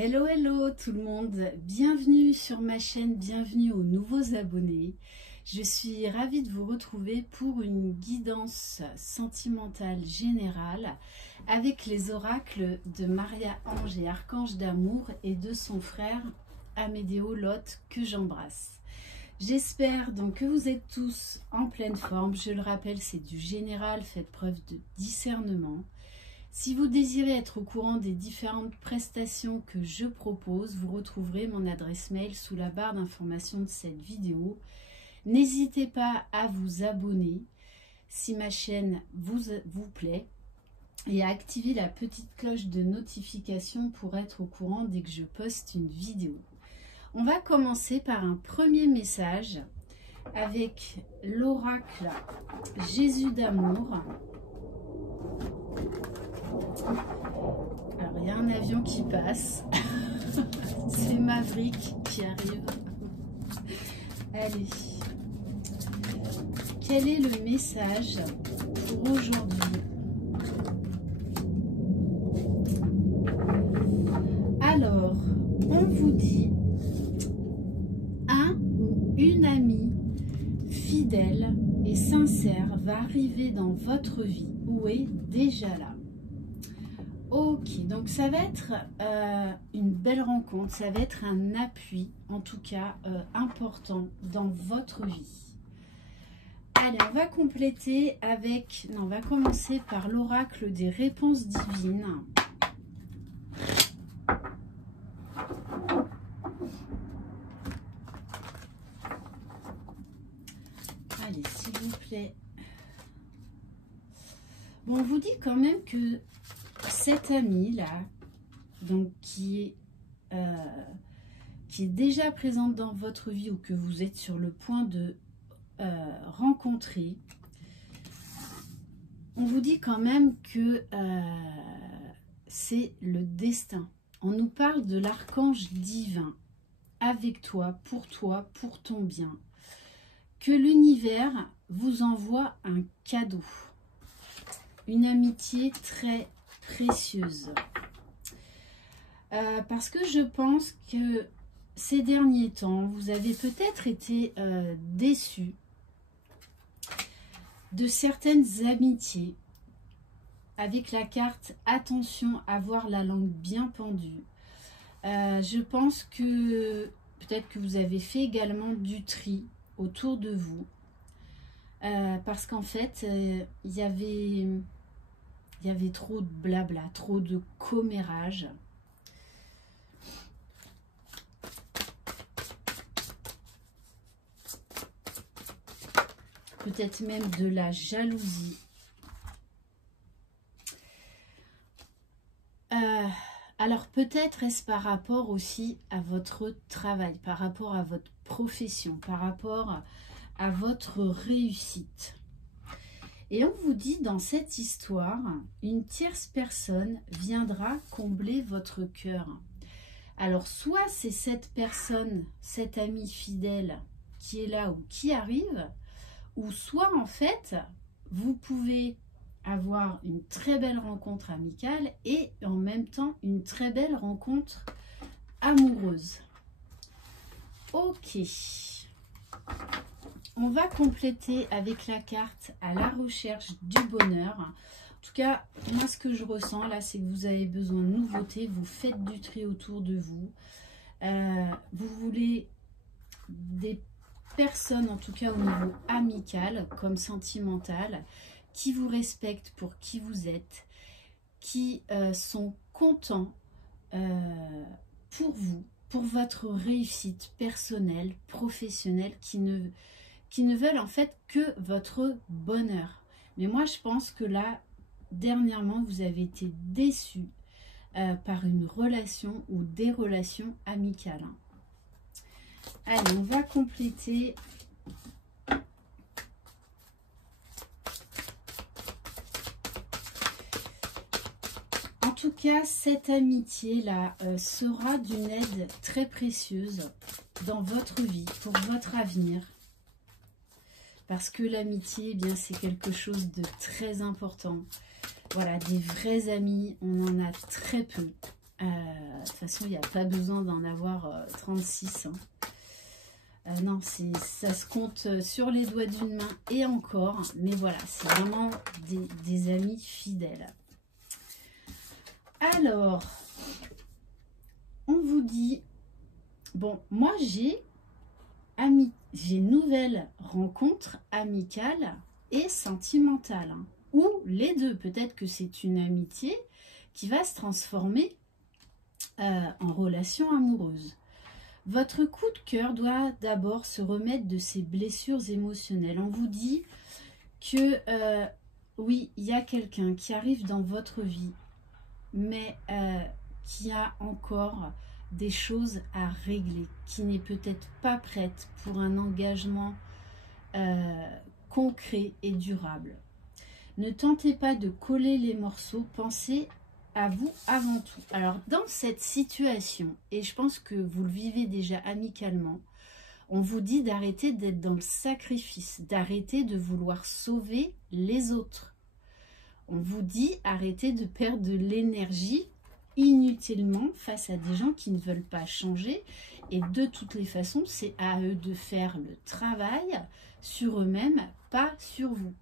Hello, hello tout le monde, bienvenue sur ma chaîne, bienvenue aux nouveaux abonnés. Je suis ravie de vous retrouver pour une guidance sentimentale générale avec les oracles de Maria Ange et Archange d'amour et de son frère Amédéo Lot que j'embrasse. J'espère donc que vous êtes tous en pleine forme. Je le rappelle, c'est du général, faites preuve de discernement. Si vous désirez être au courant des différentes prestations que je propose, vous retrouverez mon adresse mail sous la barre d'information de cette vidéo. N'hésitez pas à vous abonner si ma chaîne vous plaît et à activer la petite cloche de notification pour être au courant dès que je poste une vidéo. On va commencer par un premier message avec l'oracle Jésus d'amour. Alors, il y a un avion qui passe. C'est Maverick qui arrive. Allez. Quel est le message pour aujourd'hui? Alors, on vous dit un ou une amie fidèle et sincère va arriver dans votre vie ou est déjà là. Ok, donc ça va être une belle rencontre, ça va être un appui, en tout cas important dans votre vie. Allez, on va compléter avec, non, on va commencer par l'oracle des réponses divines. Allez, s'il vous plaît. Bon, on vous dit quand même que cette amie là, donc qui est déjà présente dans votre vie ou que vous êtes sur le point de rencontrer, on vous dit quand même que c'est le destin. On nous parle de l'archange divin avec toi, pour ton bien, que l'univers vous envoie un cadeau, une amitié très précieuse. Parce que je pense que ces derniers temps, vous avez peut-être été déçus de certaines amitiés avec la carte attention, avoir la langue bien pendue. Je pense que peut-être que vous avez fait également du tri autour de vous. Parce qu'en fait, il y avait trop de blabla, trop de commérage. Peut-être même de la jalousie. Alors peut-être est-ce par rapport aussi à votre travail, par rapport à votre profession, par rapport à votre réussite. Et on vous dit dans cette histoire, une tierce personne viendra combler votre cœur. Alors soit c'est cette personne, cette amie fidèle qui est là ou qui arrive, ou soit en fait vous pouvez avoir une très belle rencontre amicale et en même temps une très belle rencontre amoureuse. Ok. On va compléter avec la carte à la recherche du bonheur. En tout cas, moi ce que je ressens là, c'est que vous avez besoin de nouveautés. Vous faites du tri autour de vous. Vous voulez des personnes, en tout cas au niveau amical comme sentimental, qui vous respectent pour qui vous êtes, qui sont contents pour vous, pour votre réussite personnelle, professionnelle, qui ne veulent en fait que votre bonheur. Mais moi je pense que là, dernièrement, vous avez été déçus par une relation ou des relations amicales. Allez, on va compléter. En tout cas, cette amitié-là sera d'une aide très précieuse dans votre vie, pour votre avenir. Parce que l'amitié, eh bien, c'est quelque chose de très important. Voilà, des vrais amis, on en a très peu. De toute façon, il n'y a pas besoin d'en avoir 36. Hein. Non, ça se compte sur les doigts d'une main et encore. Mais voilà, c'est vraiment des amis fidèles. Alors, on vous dit... Bon, moi, j'ai nouvelle rencontre amicale et sentimentale. Hein, ou les deux. Peut-être que c'est une amitié qui va se transformer en relation amoureuse. Votre coup de cœur doit d'abord se remettre de ses blessures émotionnelles. On vous dit que oui, il y a quelqu'un qui arrive dans votre vie, mais qui a encore des choses à régler, qui n'est peut-être pas prête pour un engagement concret et durable. Ne tentez pas de coller les morceaux, pensez à vous avant tout. Alors dans cette situation, et je pense que vous le vivez déjà amicalement, on vous dit d'arrêter d'être dans le sacrifice, d'arrêter de vouloir sauver les autres. On vous dit arrêtez de perdre de l'énergie inutilement face à des gens qui ne veulent pas changer. Et de toutes les façons, c'est à eux de faire le travail sur eux-mêmes, pas sur vous.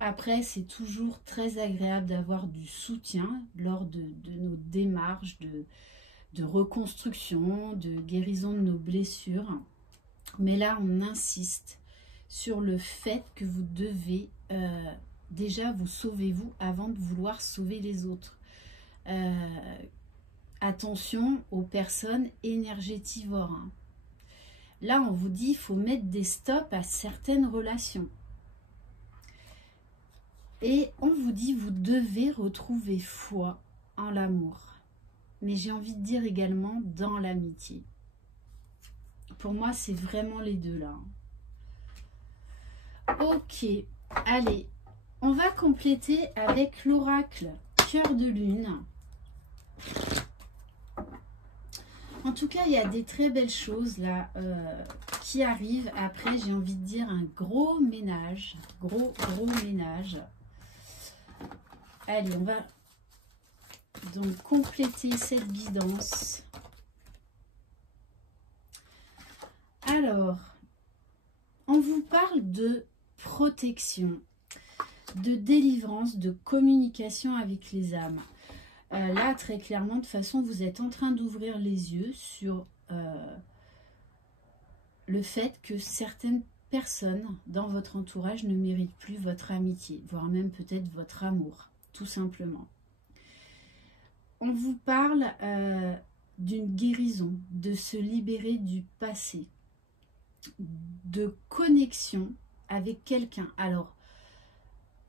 Après, c'est toujours très agréable d'avoir du soutien lors de nos démarches de reconstruction, de guérison de nos blessures. Mais là, on insiste sur le fait que vous devez déjà vous sauver vous avant de vouloir sauver les autres. Attention aux personnes énergétivores. Hein. Là, on vous dit qu'il faut mettre des stops à certaines relations. Et on vous dit, vous devez retrouver foi en l'amour. Mais j'ai envie de dire également dans l'amitié. Pour moi, c'est vraiment les deux là. Ok, allez. On va compléter avec l'oracle Cœur de Lune. En tout cas, il y a des très belles choses là qui arrivent. Après, j'ai envie de dire un gros ménage. Gros ménage. Allez, on va donc compléter cette guidance. Alors, on vous parle de protection, de délivrance, de communication avec les âmes. Là, très clairement, de toute façon, vous êtes en train d'ouvrir les yeux sur le fait que certaines personnes dans votre entourage ne méritent plus votre amitié, voire même peut-être votre amour. Tout simplement. On vous parle d'une guérison, de se libérer du passé, de connexion avec quelqu'un. Alors,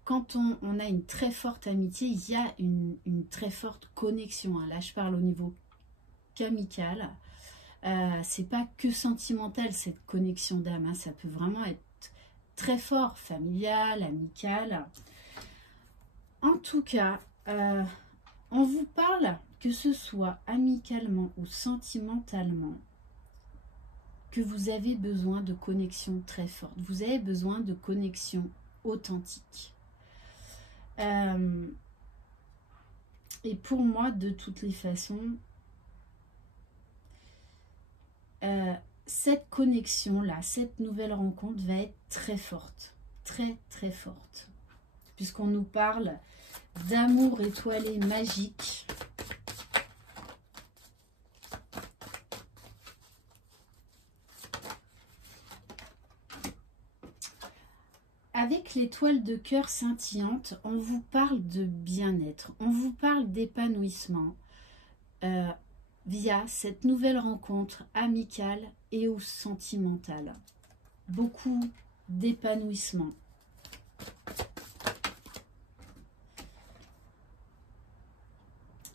quand on a une très forte amitié, il y a une très forte connexion. Hein. Là, je parle au niveau qu'amical. C'est pas que sentimental, cette connexion d'âme. Hein. Ça peut vraiment être très fort, familial, amical. En tout cas, on vous parle, que ce soit amicalement ou sentimentalement, que vous avez besoin de connexion très forte. Vous avez besoin de connexion authentique. Et pour moi, de toutes les façons, cette connexion-là, cette nouvelle rencontre va être très forte. Très, très forte. Puisqu'on nous parle d'amour étoilé magique. Avec l'étoile de cœur scintillante, on vous parle de bien-être, on vous parle d'épanouissement via cette nouvelle rencontre amicale et ou sentimentale. Beaucoup d'épanouissement.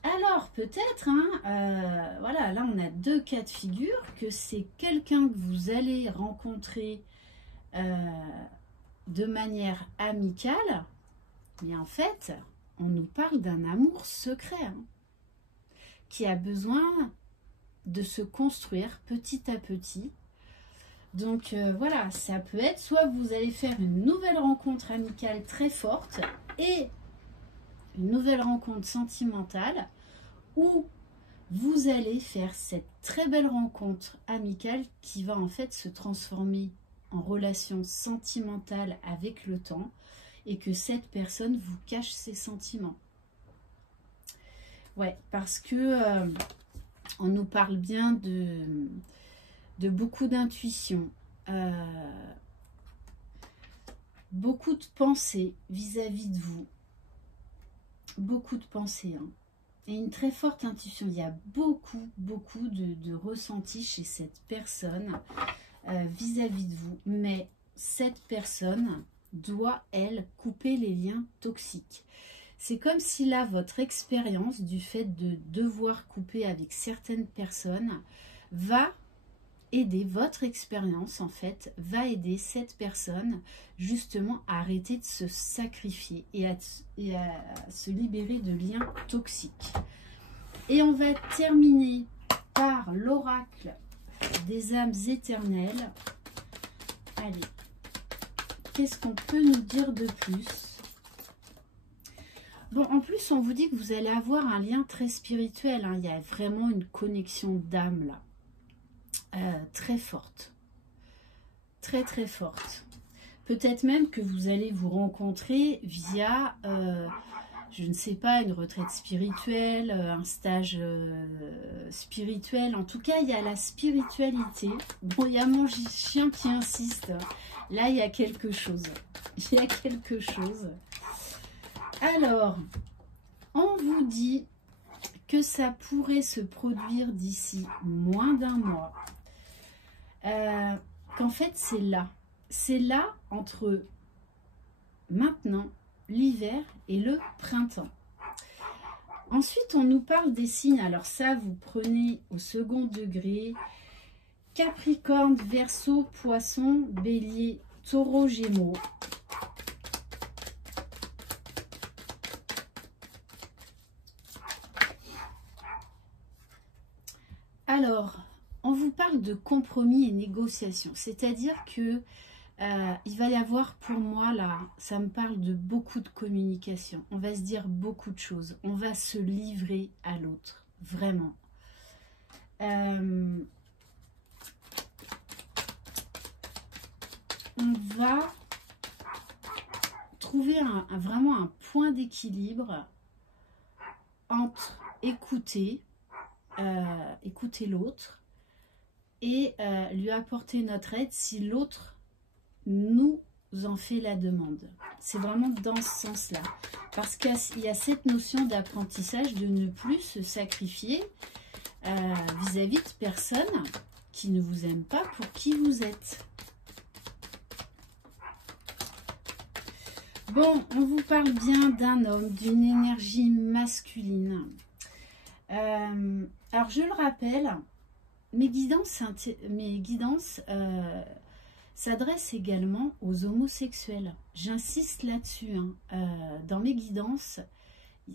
Alors peut-être, hein, voilà, là on a deux cas de figure, que c'est quelqu'un que vous allez rencontrer de manière amicale, mais en fait, on nous parle d'un amour secret, hein, qui a besoin de se construire petit à petit. Donc voilà, ça peut être soit vous allez faire une nouvelle rencontre amicale très forte et une nouvelle rencontre sentimentale, ou vous allez faire cette très belle rencontre amicale qui va en fait se transformer en relation sentimentale avec le temps et que cette personne vous cache ses sentiments. Ouais, parce que on nous parle bien de beaucoup d'intuition, beaucoup de pensées vis-à-vis de vous, beaucoup de pensées, hein. Et une très forte intuition. Il y a beaucoup de ressentis chez cette personne vis-à-vis de vous. Mais cette personne doit, elle, couper les liens toxiques. C'est comme si là, votre expérience du fait de devoir couper avec certaines personnes va aider, votre expérience en fait, va aider cette personne justement à arrêter de se sacrifier et à se libérer de liens toxiques. Et on va terminer par l'oracle des âmes éternelles. Allez, qu'est-ce qu'on peut nous dire de plus? Bon, en plus, on vous dit que vous allez avoir un lien très spirituel, hein. Il y a vraiment une connexion d'âme là. Très forte, très forte. Peut-être même que vous allez vous rencontrer via, je ne sais pas, une retraite spirituelle, un stage spirituel. En tout cas, il y a la spiritualité. Bon, il y a mon chien qui insiste. Là, il y a quelque chose. Il y a quelque chose. Alors, on vous dit que ça pourrait se produire d'ici moins d'un mois. Qu'en fait c'est là entre maintenant, l'hiver et le printemps. Ensuite on nous parle des signes, alors ça vous prenez au second degré: Capricorne, Verseau, Poisson, Bélier, Taureau, Gémeaux. Alors, on vous parle de compromis et négociation, c'est-à-dire que il va y avoir pour moi là, ça me parle de beaucoup de communication. On va se dire beaucoup de choses, on va se livrer à l'autre, vraiment. On va trouver vraiment un point d'équilibre entre écouter l'autre et lui apporter notre aide si l'autre nous en fait la demande. C'est vraiment dans ce sens-là. Parce qu'il y a cette notion d'apprentissage de ne plus se sacrifier vis-à-vis de personnes qui ne vous aiment pas pour qui vous êtes. Bon, on vous parle bien d'un homme, d'une énergie masculine. Alors, je le rappelle, mes guidances s'adressent également aux homosexuels. J'insiste là-dessus, hein. Dans mes guidances,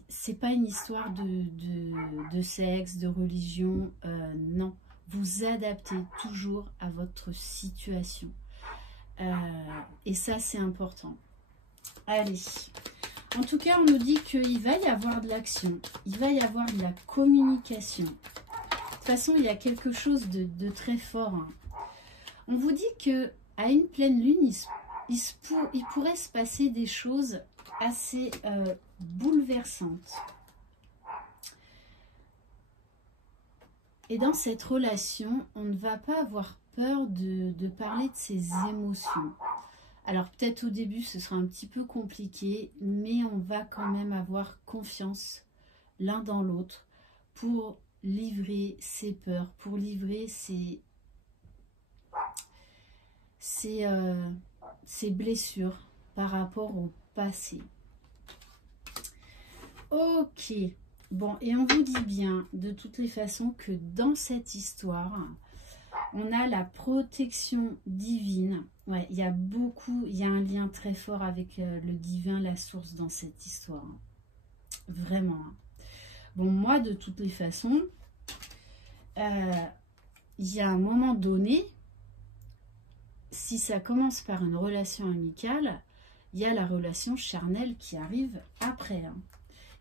c'est pas une histoire de sexe, de religion, non. Vous adaptez toujours à votre situation. Et ça, c'est important. Allez. En tout cas, on nous dit qu'il va y avoir de l'action. Il va y avoir de la communication. De toute façon, il y a quelque chose de très fort, hein. On vous dit que à une pleine lune, il pourrait se passer des choses assez bouleversantes. Et dans cette relation, on ne va pas avoir peur de parler de ses émotions. Alors peut-être au début, ce sera un petit peu compliqué, mais on va quand même avoir confiance l'un dans l'autre pour livrer ses peurs, pour livrer ses blessures par rapport au passé. Ok, bon, et on vous dit bien de toutes les façons que dans cette histoire, on a la protection divine. Ouais, il y a un lien très fort avec le divin, la source dans cette histoire. Vraiment. Bon, moi, de toutes les façons, il y a un moment donné, si ça commence par une relation amicale, il y a la relation charnelle qui arrive après, hein.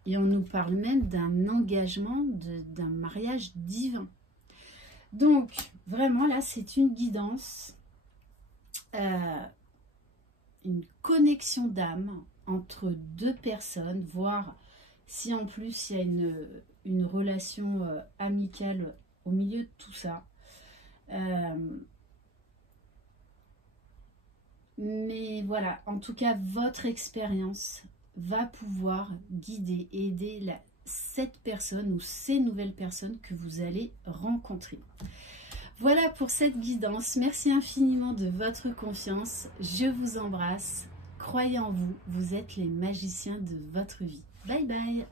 Et on nous parle même d'un engagement, d'un mariage divin. Donc, vraiment, là, c'est une guidance, une connexion d'âme entre deux personnes, voire si en plus il y a une relation amicale au milieu de tout ça. Mais voilà, en tout cas, votre expérience va pouvoir guider et aider cette personne ou ces nouvelles personnes que vous allez rencontrer. Voilà pour cette guidance. Merci infiniment de votre confiance. Je vous embrasse. Croyez en vous. Vous êtes les magiciens de votre vie. Bye bye.